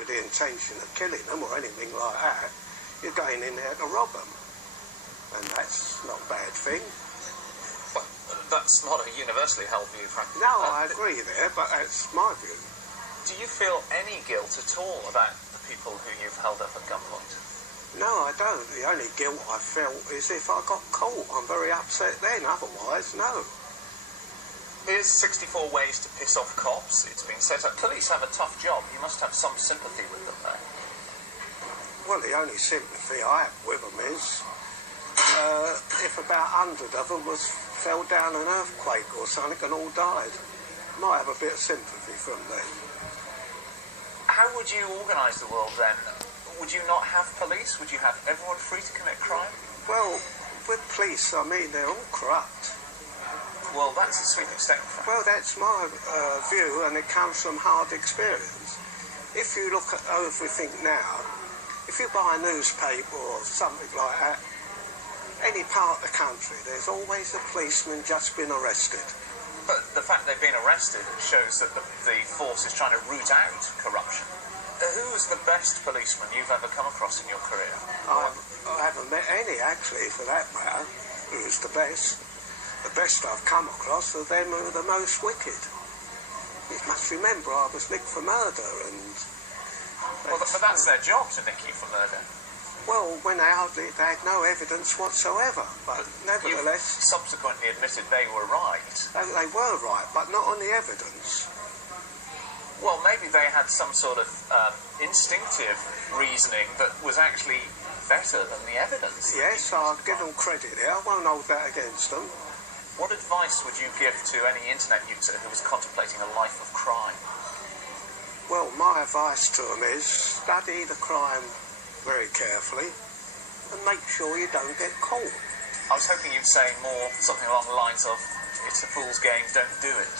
with the intention of killing them or anything like that. You're going in there to rob them. And that's not a bad thing. Well, that's not a universally held view, Frankie. No, I agree there, but that's my view. Do you feel any guilt at all about the people who you've held up at gunpoint? No, I don't. The only guilt I felt is if I got caught. I'm very upset then, otherwise, no. Here's 64 ways to piss off cops. It's been set up. Police have a tough job. You must have some sympathy with them, though. Well, the only sympathy I have with them is if about 100 of them fell down an earthquake or something and all died. Might have a bit of sympathy from them. How would you organise the world then? Would you not have police? Would you have everyone free to commit crime? Well, with police, I mean, they're all corrupt. Well, that's a sweeping statement, Frank. Well, that's my view, and it comes from hard experience. If you look at everything now, if you buy a newspaper or something like that, any part of the country, there's always a policeman just been arrested. But the fact they've been arrested shows that the force is trying to root out corruption. Who's the best policeman you've ever come across in your career? I haven't met any, actually, for that matter, who's the best. The best I've come across are them who are the most wicked. You must remember I was nicked for murder, and... Well, but that's their job, to nick you for murder. Well, when they had no evidence whatsoever, but nevertheless... You subsequently admitted they were right. They were right, but not on the evidence. Well, maybe they had some sort of instinctive reasoning that was actually better than the evidence. Yes, I'll give them credit there. I won't hold that against them. What advice would you give to any internet user who was contemplating a life of crime? Well, my advice to them is study the crime very carefully and make sure you don't get caught. I was hoping you'd say more something along the lines of, it's a fool's game, don't do it.